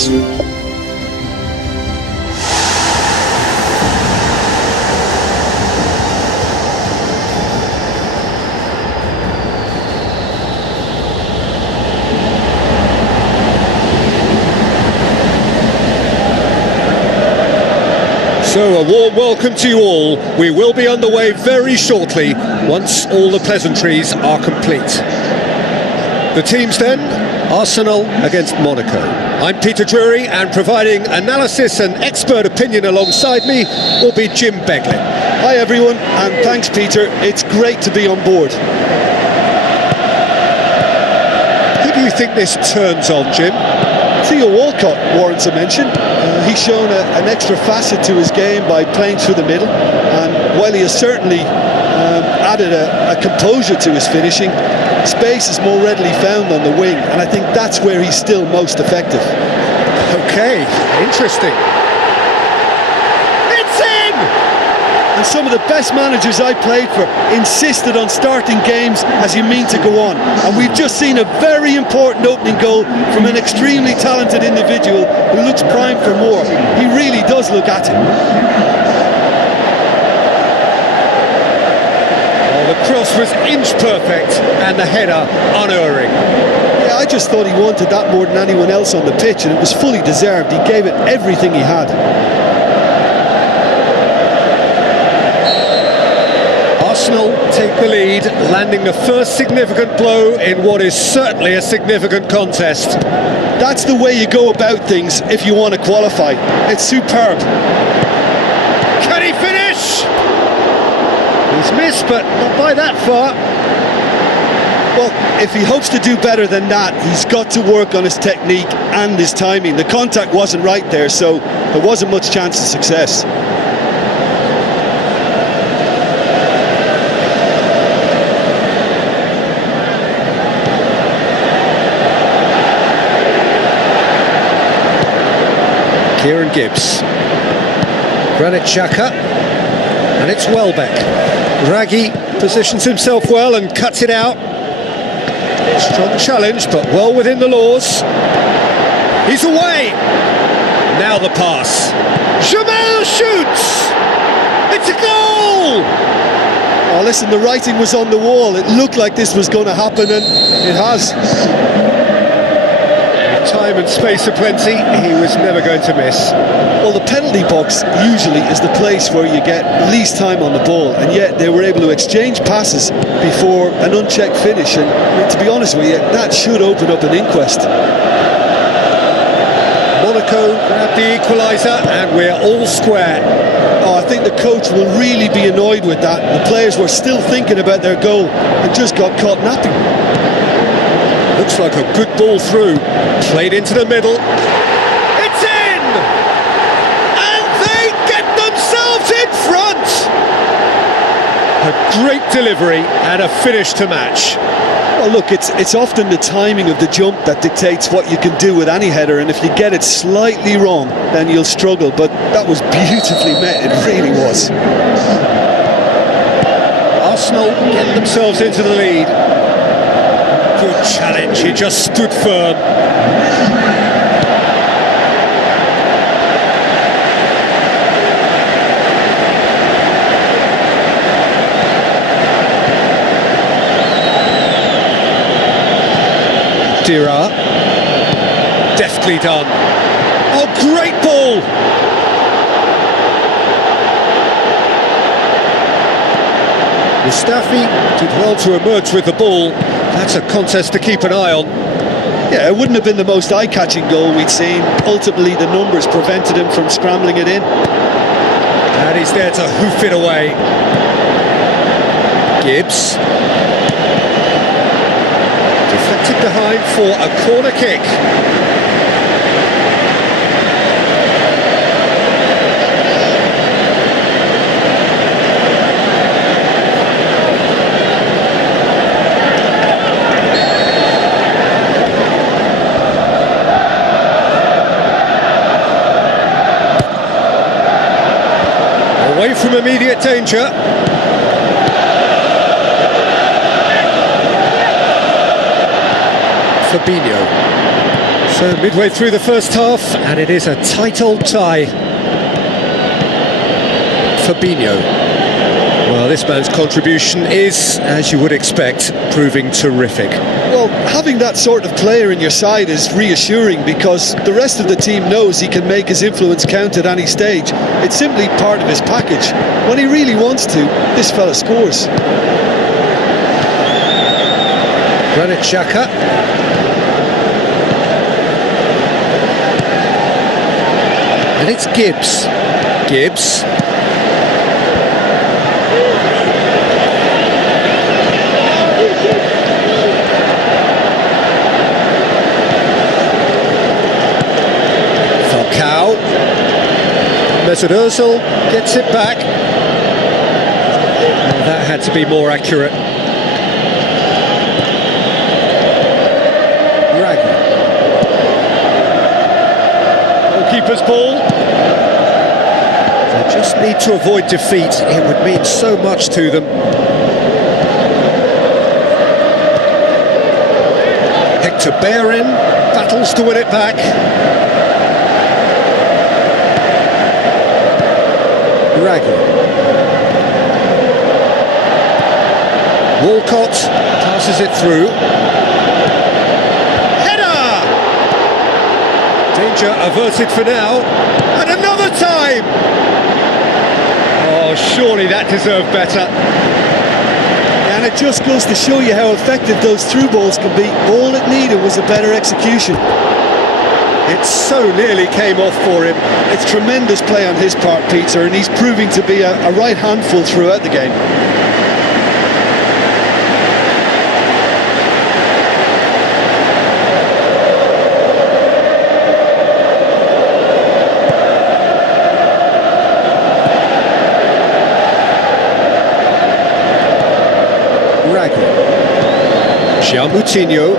players. So a warm welcome to you all. We will be underway very shortly once all the pleasantries are complete. The teams then, Arsenal against Monaco. I'm Peter Drury, and providing analysis and expert opinion alongside me will be Jim Beglin. Hi everyone, and thanks Peter, it's great to be on board. Who do you think this turns on, Jim? Theo Walcott warrants a mention. He's shown an extra facet to his game by playing through the middle, and while he has certainly added a composure to his finishing, space is more readily found on the wing, and I think that's where he's still most effective. Okay, interesting. It's in! And some of the best managers I played for insisted on starting games as you mean to go on, and we've just seen a very important opening goal from an extremely talented individual who looks primed for more. He really does look at it. Well, the cross was inch perfect and the header unerring. Yeah, I just thought he wanted that more than anyone else on the pitch, and it was fully deserved. He gave it everything he had. Arsenal take the lead, landing the first significant blow in what is certainly a significant contest. That's the way you go about things if you want to qualify. It's superb. Can he finish? He's missed, but not by that far. Well, if he hopes to do better than that, he's got to work on his technique and his timing. The contact wasn't right there, so there wasn't much chance of success. Kieran Gibbs, Granit Xhaka, and it's Welbeck. Raggi positions himself well and cuts it out. Strong challenge, but well within the laws. He's away. Now the pass. Jamal shoots. It's a goal. Oh, listen, the writing was on the wall. It looked like this was going to happen, and it has. Time and space aplenty, he was never going to miss. Well, the penalty box usually is the place where you get least time on the ball, and yet they were able to exchange passes before an unchecked finish, and I mean, to be honest with you, that should open up an inquest. Monaco grabbed the equaliser, and we're all square. Oh, I think the coach will really be annoyed with that. The players were still thinking about their goal and just got caught napping. Looks like a good ball through, played into the middle. It's in! And they get themselves in front! A great delivery and a finish to match. Well, look, it's often the timing of the jump that dictates what you can do with any header, and if you get it slightly wrong, then you'll struggle, but that was beautifully met, it really was. Arsenal get themselves into the lead. Good challenge, he just stood firm. Dira, deftly done. Oh, great ball! Mustafi did well to emerge with the ball. That's a contest to keep an eye on. Yeah, it wouldn't have been the most eye-catching goal we'd seen. Ultimately, the numbers prevented him from scrambling it in. And he's there to hoof it away. Gibbs. Deflected behind for a corner kick. Away from immediate danger. Fabinho. So midway through the first half, and it is a tight old tie. Fabinho. Well, this man's contribution is, as you would expect, proving terrific. Well, having that sort of player in your side is reassuring because the rest of the team knows he can make his influence count at any stage. It's simply part of his package. When he really wants to, this fella scores. Granit Xhaka. And it's Gibbs. Gibbs. Falcao. Mesut Ozil gets it back. Well, that had to be more accurate. Keeper's ball. They just need to avoid defeat. It would mean so much to them. Hector Bellerin battles to win it back. Raggi. Walcott passes it through. Danger averted for now, and another time! Oh, surely that deserved better. And it just goes to show you how effective those through balls can be. All it needed was a better execution. It so nearly came off for him. It's tremendous play on his part, Peter, and he's proving to be a right handful throughout the game. Moutinho.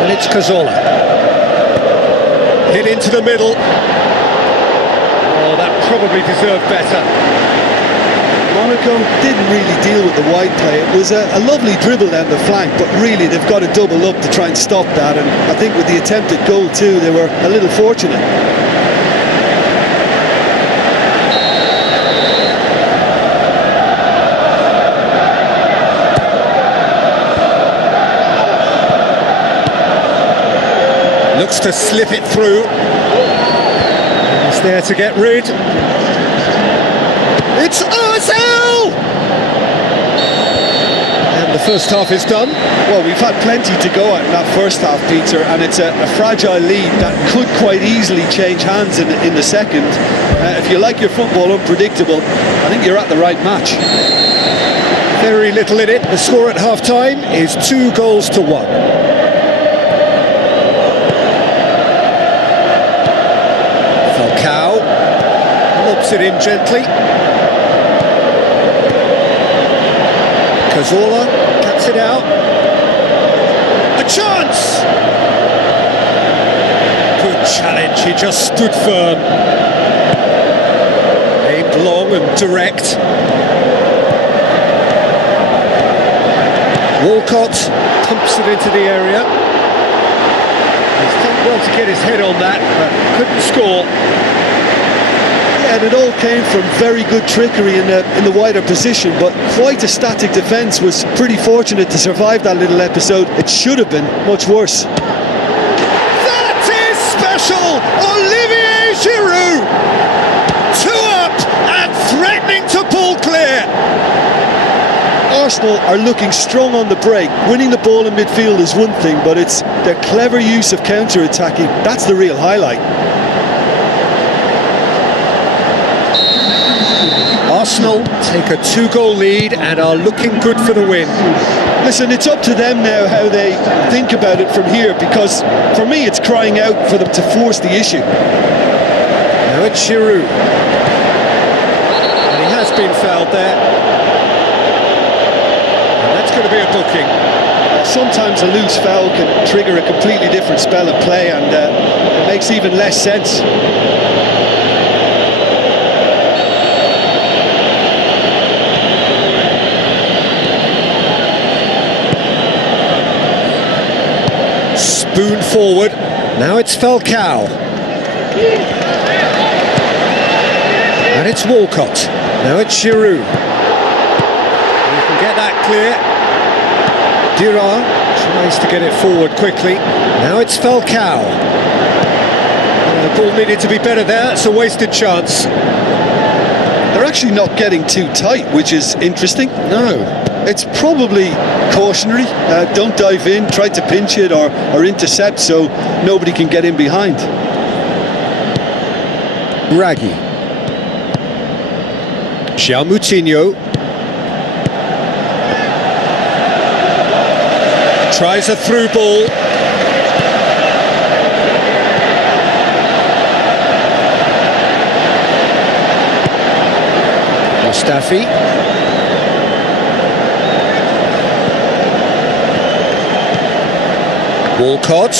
And it's Cazorla. Hit into the middle. Oh, that probably deserved better. Monaco didn't really deal with the wide play. It was a lovely dribble down the flank, but really they've got to double up to try and stop that, and I think with the attempted goal too, they were a little fortunate. Looks to slip it through. It's there to get rid. It's Ozil! And the first half is done. Well, we've had plenty to go at in that first half, Peter, and it's a fragile lead that could quite easily change hands in the second. If you like your football unpredictable, I think you're at the right match. Very little in it. The score at half-time is 2-1. Falcao lobs it in gently. Cazorla cuts it out. A chance! Good challenge, he just stood firm. Aimed long and direct. Walcott pumps it into the area. He's done well to get his head on that, but couldn't score. Yeah, and it all came from very good trickery in the wider position, but quite a static defence. Was pretty fortunate to survive that little episode. It should have been much worse. That is special! Olivier Giroud! 2 up and threatening to pull clear. Arsenal are looking strong on the break. Winning the ball in midfield is one thing, but it's their clever use of counter-attacking. That's the real highlight. Arsenal take a 2-goal lead and are looking good for the win. Listen, it's up to them now how they think about it from here, because for me it's crying out for them to force the issue. Now it's Giroud. And he has been fouled there. It's going to be a booking. Sometimes a loose foul can trigger a completely different spell of play, and it makes even less sense. spoon forward. Now it's Falcao. And it's Walcott. Now it's Giroud. You can get that clear. Dira tries to get it forward quickly. Now it's Falcao. The ball needed to be better there. It's a wasted chance. They're actually not getting too tight, which is interesting. No. It's probably cautionary. Don't dive in, try to pinch it or intercept so nobody can get in behind. Raggi. Moutinho. Tries a through ball. Mustafi. Walcott.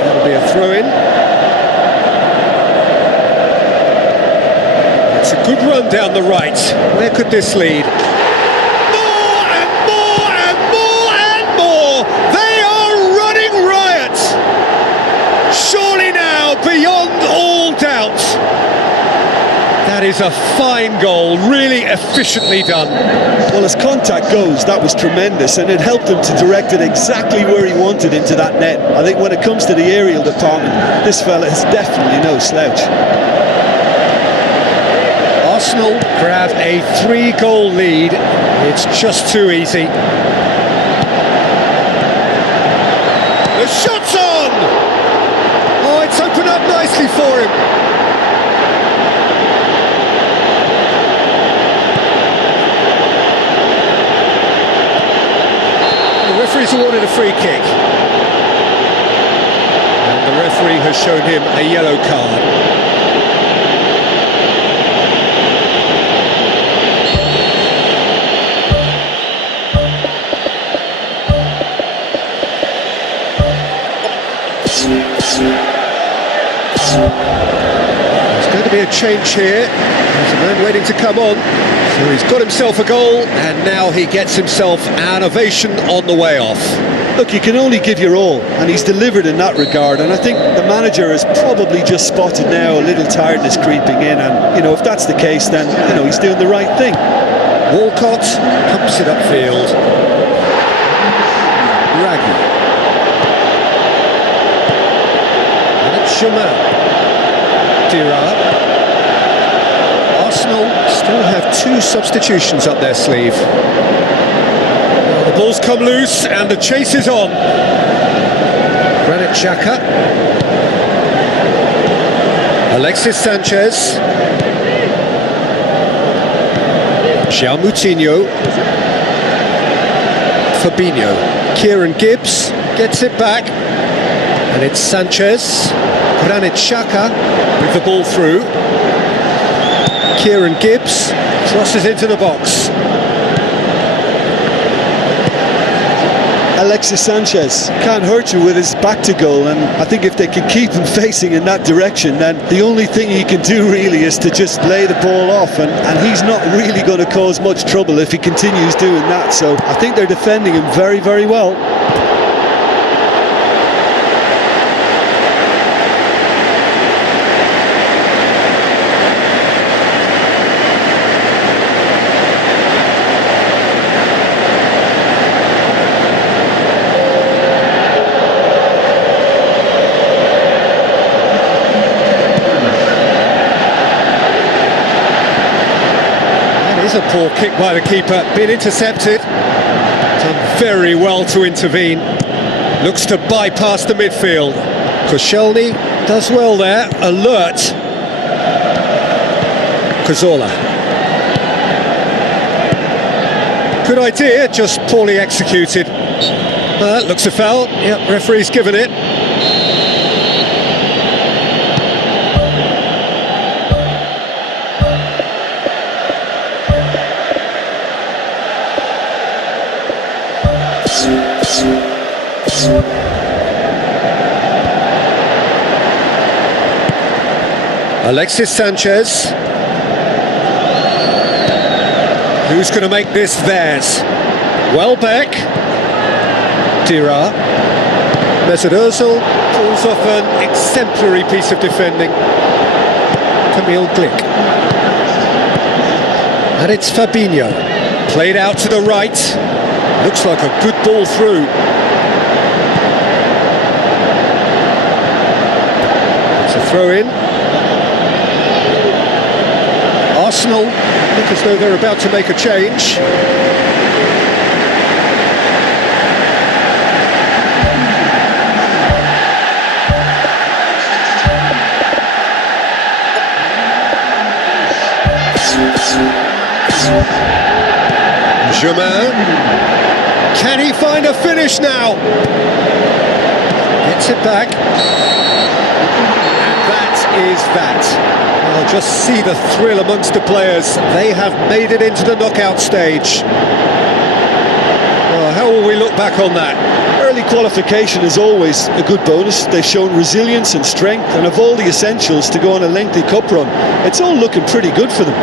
That'll be a throw-in. It's a good run down the right. Where could this lead? More and more and more and more! They are running riot! Surely now, beyond all doubt. That is a fine goal, really efficiently done. Well, as contact goes, that was tremendous, and it helped him to direct it exactly where he wanted into that net. I think when it comes to the aerial department, this fella is definitely no slouch. Arsenal grab a 3-goal lead. It's just too easy. The shot's on! Oh, it's opened up nicely for him. The referee's awarded a free kick. And the referee has shown him a yellow card. There's going to be a change here. There's a man waiting to come on. So he's got himself a goal, and now he gets himself an ovation on the way off. Look, you can only give your all, and he's delivered in that regard, and I think the manager has probably just spotted now a little tiredness creeping in, and, you know, if that's the case, then, you know, he's doing the right thing. Walcott pumps it upfield. Raggi. And it's Jamal. Dira. Arsenal still have 2 substitutions up their sleeve. Well, the ball's come loose and the chase is on. Granit Xhaka. Alexis Sanchez. Moutinho. Fabinho. Kieran Gibbs gets it back. And it's Sanchez. Granit Xhaka with the ball through. Kieran Gibbs crosses into the box. Alexis Sanchez can't hurt you with his back to goal, and I think if they can keep him facing in that direction, then the only thing he can do really is to just lay the ball off, and he's not really going to cause much trouble if he continues doing that. So I think they're defending him very, very well. It's a poor kick by the keeper, been intercepted. Done very well to intervene. Looks to bypass the midfield. Koscielny does well there, alert. Cazorla. Good idea, just poorly executed. Looks a foul. Yep, referee's given it. Alexis Sanchez. Who's going to make this theirs? Welbeck. Dira. Mesut Ozil pulls off an exemplary piece of defending. Kamil Glik. And it's Fabinho. Played out to the right. Looks like a good ball through. It's a throw in. Arsenal look as though they're about to make a change. Germain, can he find a finish now? Gets it back, and that is that. Well, just see the thrill amongst the players. They have made it into the knockout stage. Well, how will we look back on that? Early qualification is always a good bonus. They've shown resilience and strength, and of all the essentials to go on a lengthy cup run, it's all looking pretty good for them.